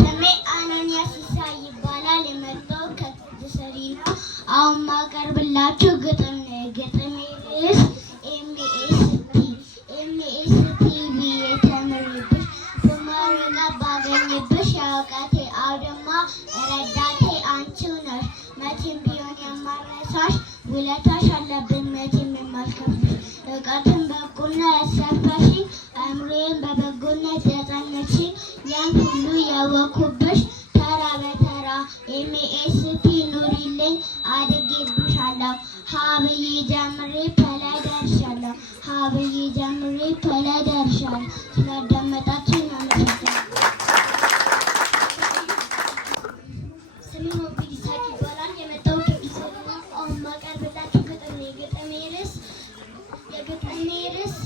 ስሜ አናንያ ሲሳይ ይባላል። የመጣው ከስሪ ነው። አሁን ማቀርብላችሁ ግጥም ነው። ግጥሜ ርዕስ ኤምኤስቲ ብዬ ተምሬብሽ በማረጋ ባገኝብሽ የእውቀቴ አውድማ ረዳቴ አንቺው ነሽ። መቼም ቢሆን የማረሳሽ ውለታሽ አለብን መቼም የማልከፍልሽ። እውቀትን በጎነት ያሰፋሽኝ አእምሮዬን በበጎነት ያጸነችኝ ያን ሁሉ ያወኩብሽ ተራ በተራ ኤምኤስቲ ኑሪልኝ አድጌብሻለሁ። ሀብዬ ጀምሬ ከላይ ደርሻለሁ። ሀብዬ ጀምሬ ከላይ ደርሻለሁ። ስላዳመጣችሁኝ አመሰግናለሁ። ስሜ ሞቢል ይሳቅ ይባላል። የመጣሁት ከአዲስ አበባ ነው። አሁን ማቀርብላችሁ ግጥም ነው። የግጥሜ ርዕስ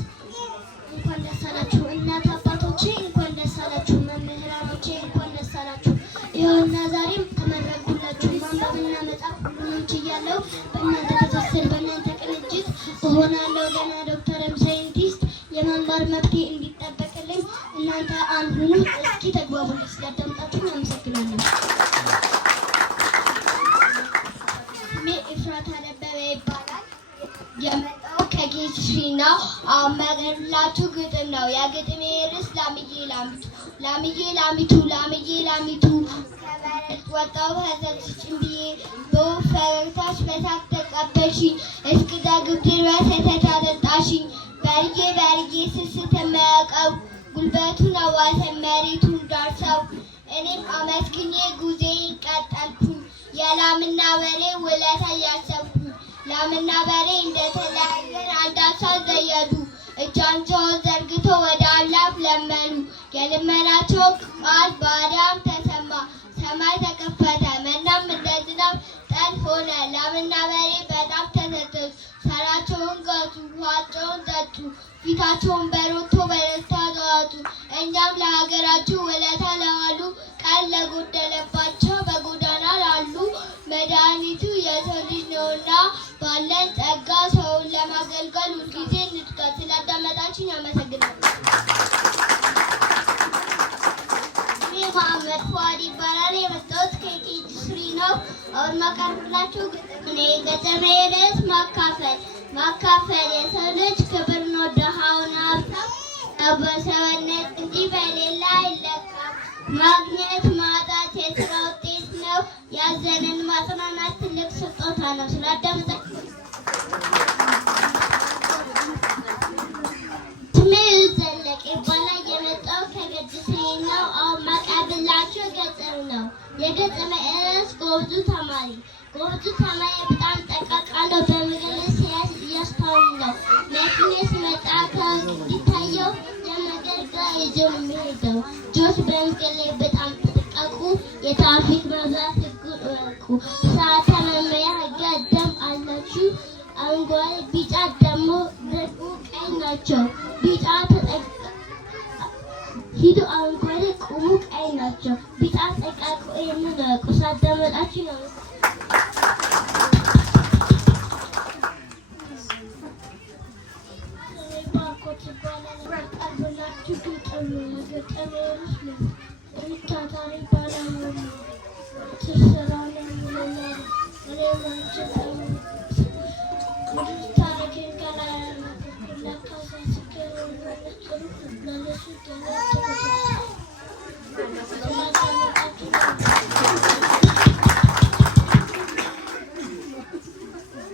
እንኳን ደስ አላችሁ እናት አባቶቼ፣ እንኳን ደስ አላችሁ መምህራኖቼ፣ እንኳን ደስ አላችሁ። ይኸውና ዛሬም ተመረቅኩላችሁ። ማንበብና መጻፍ ሁሉንም ችያለሁ። በእናንተ ትስስር፣ በእናንተ ቅንጅት እሆናለሁ ገና ዶክተርም ሳይንቲስት። የመማር መብቴ እንዲጠበቅልኝ እናንተ አንድ ሁኑ። እስኪ ተግባቡልኝ። ስላዳመጣችሁኝ አመሰግናለሁ። ስሜ ኤፍራታ ደበበ ይባላል። የመጣው ከኬጂ ነው። አሁን ማቀርብላችሁ ግጥም ነው። የግጥሜ ርዕስ ላምዬ ላሚቱ። ላምዬ ላሚቱ ላምዬ ላሚቱ ከመሬት ወጣሁ ከዘልሽጭን ብዬ በውብ ፈገግታሽ በሳቅ ተቀበልሽኝ። እስክጠግብ ድረስ ወተት አጠጣሽኝ። በርጌ በርጌ ስስት የማያውቀው ጉልበቱን አዋሰን መሬቱን ዳርሰው እኔም አመስግኜ ጉዜን ቀጠልኩኝ። የላምና በሬ ውለታ እያሰብኩኝ ላምና በሬ እንደተለያየን አንዳቸው ዘየዱ። እጃቸውን ዘርግቶ ወደ አምላክ ለመኑ። የልመናቸው ቃል በአርያም ተሰማ። ሰማይ ተከፈተ መናም እንደ ዝናብ ጠል ሆነ። ላምና በሬ በጣም ተሰደዱ። ሳራቸውን ገቱ፣ ውሃቸውን ጠጡ። ፊታቸውን በሮቶ በደስታ ተዋጡ። እኛም ለሀገራችሁ ውለታ ለዋሉ ቃል ለጎደለባቸው በጎዳና ላሉ መድኃኒቱ የሰው ልጅ ነውና ባለን ጸጋ ሰውን ለማገልገል ሁልጊዜ እንትጋ። ስላዳመጣችሁኝ አመሰግናለሁ። እኔ መሐመድ ፉአድ ይባላል። የመጣሁት ከኬጂ ስሪ ነው። አሁን ማቀርብላችሁ ግጥም ነው። የግጥሜ ርዕስ ማካፈል። ማካፈል የሰው ልጅ ክብር ነው። ድሃውን ሀብታም በሰውነት እንጂ በሌላ አይለካም። ማግኘት ማጣት የስራ ውጤት ነው። ያዘንን ማጽናናት ትልቅ ስጦታ ነው። ስላዳመጣችሁ ስሜ ዘለቀ ይባላል። የመጣው ከገድስ ነው። አሁን ማቀርብላችሁ ግጥም ነው። የግጥም ርዕስ ጎበዙ ተማሪ። ጎበዙ ተማሪ በጣም ጠንቃቃ ነው። በምግብ ሲያዝ እያስተዋሉ ነው። መኪና ሲመጣ ከሚታየው ለመንገድ ጋር ይዞ የሚሄደው ልጆች በመንገድ ላይ በጣም ተጠንቀቁ። የትራፊክ መብራት ሕጉን እወቁ። ሰዓተ መመሪያ ገደብ አላችሁ። አረንጓዴ ቢጫ ደግሞ ቀይ ናቸው። ቢጫ ሂዱ፣ አረንጓዴ ቁሙ፣ ቀይ ናቸው። ቢጫ ተጠንቀቁ። ይህንን እወቁ። ስላዳመጣችሁ ነው። ቀርብላችሁ ግጥም የግጥም ርዕስ ነው። ታታሪ ባለሙያ ትስራ ነው የሚለኛል እኔ ማንችል ታሪክን ከላይ ለካ ሳስገር ወነችሩ ለነሱ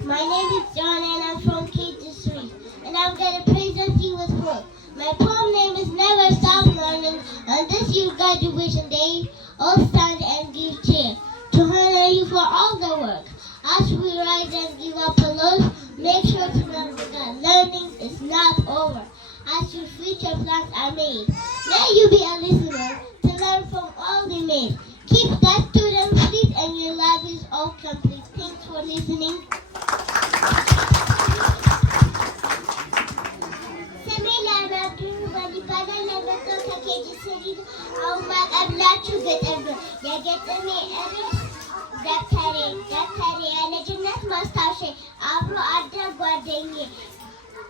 My name is John and I'm from KG3 and I'm going to present you with poem. My poem name is Never Stop Learning. On this year's graduation day, all stand and give cheer to honor you for all the work. As we rise and give up a load, make sure to remember that learning is not over. As your future plans are made, may you be a listener to learn from all they made. Keep that student sweet and your life is all complete. Thanks for listening. አሁን ማቀርብላችሁ ግጥም ነው። የግጥሜ ርዕስ ደብተሬ። ደብተሬ የልጅነት ማስታወሻ አብሮ አደግ ጓደኛዬ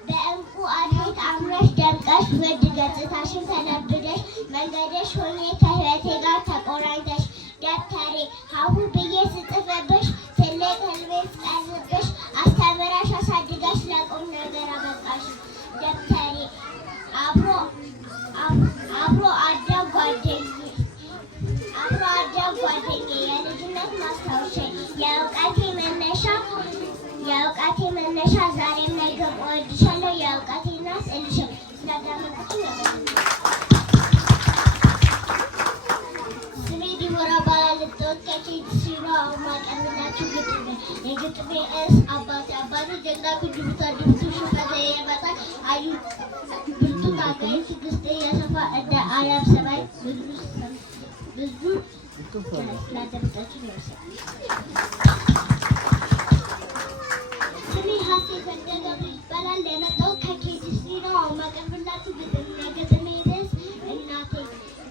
በእንቁ አድማት አምረሽ ደምቀሽ ውድ ገጽታሽን ተለብደሽ መንገድሽ ሆኜ ከህይወቴ ጋር ተቆራ መነሻ ዛሬም ነገም እወድሻለሁ የእውቀቴና ስዕልሽም ስላዳመጣችሁ ስሜ ዲቦራ እባላለሁ። ከኬት ሲሮ ማቀርብላችሁ ግጥሜ የግጥሜ ርዕስ አባቴ ጀግና ኩጅቡታ ድምቱ ሹፈቴ የመጣ አዩ ብርቱ ታጋይ ትዕግስቴ የሰፋ እንደ አረብ ሰማይ ብዙ ስላዳመጣችሁ ስሜ ሀሴት ገብረ ይባላል። የመጣው ከኬት ሲሮ ማቀርብላችሁ ግጥሜ ርዕስ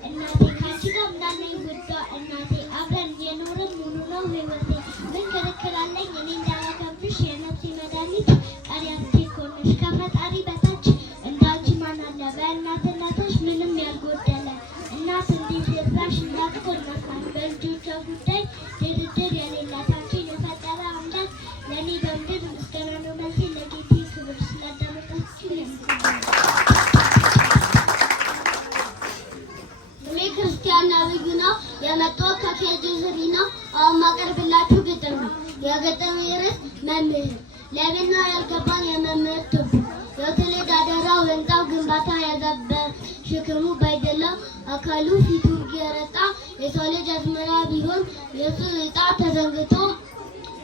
እናቴ ካንቺ ጋር ምናለኝ ጉዳ እናቴ አብረን የኖርን ሙሉ ነው ህይወቴ ምን ክርክር አለኝ እኔ እንዳላከብርሽ የነፍሴ መድኃኒት ቀሪያቴ ኮንሽ ከፈጣሪ በታች እንዳንቺ ማን አለ በእናትነትሽ ምንም ያልጎደለ እናት እንዴት ልብራሽ እንዳትኮን መስማት በልጆቿ ጉዳይ ድርድር የሌላት አንቺን የፈጠረ አምላክ ለእኔ በምድር ምስጋና ነው መልሴ ለጌቴ ክብር ስላዳመጣችሁ ክርስቲያን ነብዩ ነው የመጣው ከኬጂ ስሪ ነው። አሁን ማቀርብላችሁ ግጥም ነው። የግጥም ርዕስ መምህር ለምን ነው ያልገባን የመምህር ትቡ የትውልድ አደራው ህንጻው ግንባታ ያዘበ ሽክሙ ባይደለው አካሉ ፊቱ እየረጣ የሰው ልጅ አዝመራ ቢሆን የሱ ዕጣ ተዘንግቶ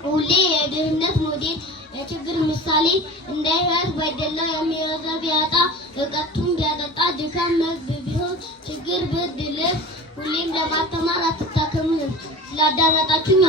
ሁሌ የድህነት ሞዴል የችግር ምሳሌ እንዳይወት ባይደለው የሚወዛ ቢያጣ እውቀቱን ቢያጠጣ ድካም መግብ ቢሆን ችግር ብርድ ልብስ ሁሌም ለማስተማር አትታከሙ። ስላዳመጣችሁኝ